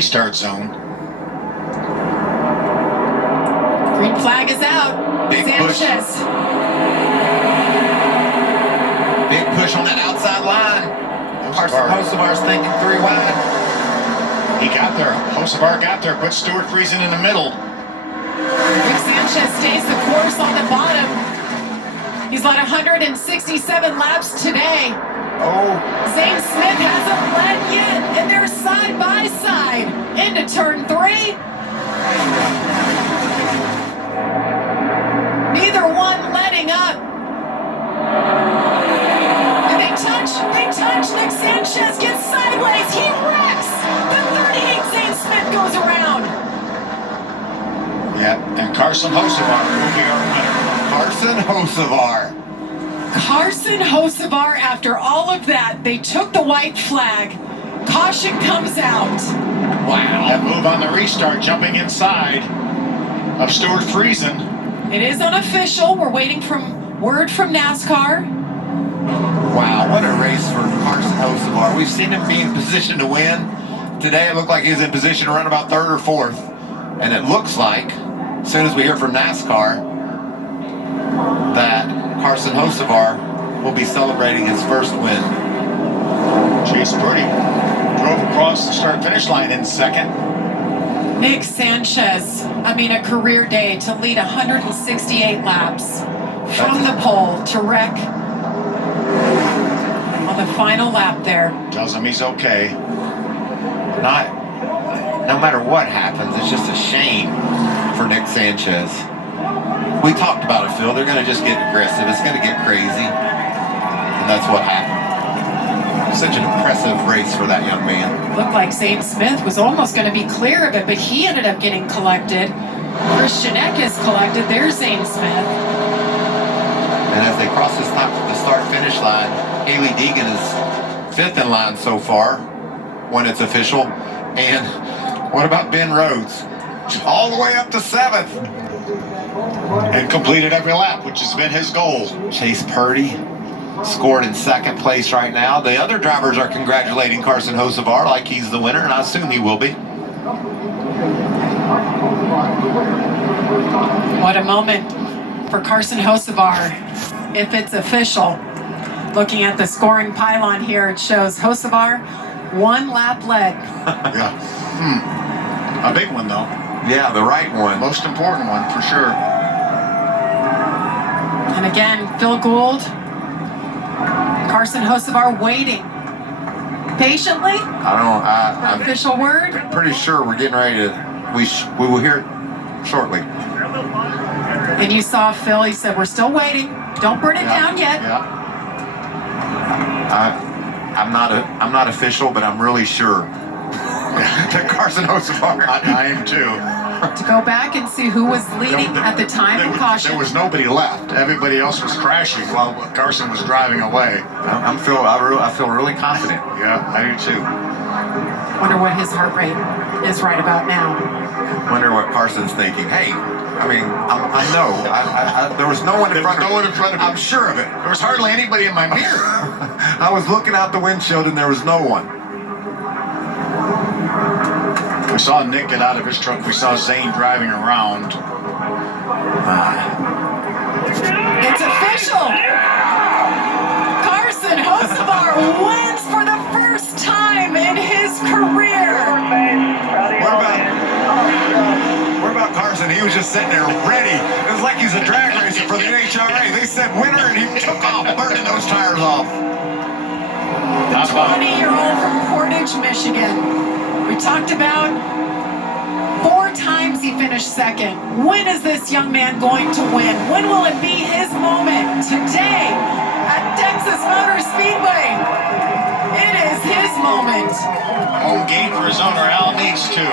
Restart zone. Green flag is out. Big Sanchez. push. Big push on that outside line. Hosevar's thinking 3 wide. He got there. Hosevar got there. Put Stuart Friesen in the middle. Nick Sanchez stays the course on the bottom. He's led 167 laps today. Oh. Zane Smith hasn't led yet, and they're side by side into turn 3. Neither one letting up. And they touch. Nick Sanchez gets sideways. He wrecks. The 38 Zane Smith goes around. Yeah, and Carson Hosevar will be our winner. Carson Hosevar, after all of that, they took the white flag. Caution comes out. Wow. That move on the restart, jumping inside of Stuart Friesen. It is unofficial. We're waiting for word from NASCAR. Wow, what a race for Carson Hosevar. We've seen him be in position to win. Today it looked like he was in position to run about 3rd or 4th. And it looks like, as soon as we hear from NASCAR, that Carson Hosevar will be celebrating his first win. Chase Purdy drove across the start-finish line in 2nd. Nick Sanchez, a career day to lead 168 laps from the pole to wreck on the final lap there. Tells him he's okay. No matter what happens, it's just a shame for Nick Sanchez. We talked about it, Phil. They're going to just get aggressive. It's going to get crazy. And that's what happened. Such an impressive race for that young man. Looked like Zane Smith was almost going to be clear of it, but he ended up getting collected. Christian Eck is collected. There's Zane Smith. And as they cross the start-finish line, Haley Deegan is 5th in line so far when it's official. And what about Ben Rhodes? All the way up to 7th. And completed every lap, which has been his goal. Chase Purdy scored in 2nd place right now. The other drivers are congratulating Carson Hosevar like he's the winner, and I assume he will be. What a moment for Carson Hosevar, if it's official. Looking at the scoring pylon here, it shows Hosevar 1 lap led. Yeah. A big one, though. Yeah, the right one. Most important one, for sure. And again, Phil Gould, Carson Hosevar waiting patiently. I'm Official word. pretty sure we're getting ready to. We will hear it shortly. And you saw Phil. He said, "We're still waiting. Don't burn it down yet." Yeah. I'm not official, but I'm really sure that Carson Hosevar. I am too. To go back and see who was leading at the time of caution. There was nobody left. Everybody else was crashing while Carson was driving away. I feel really confident. Yeah, I do too. Wonder what his heart rate is right about now. Wonder what Carson's thinking. Hey, I know. There was no one in front of me. No one in front of me. I'm sure of it. There was hardly anybody in my mirror. I was looking out the windshield and there was no one. We saw Nick get out of his truck. We saw Zane driving around. It's official. Carson Hosevar wins for the first time in his career. What about Carson? He was just sitting there ready. It was like he's a drag racer for the NHRA. They said winner and he took off, burning those tires off. The 20-year-old from Portage, Michigan. We talked about 4 times he finished 2nd. When is this young man going to win? When will it be his moment? Today at Texas Motor Speedway. It is his moment. Home game for his owner, Al Needs, too.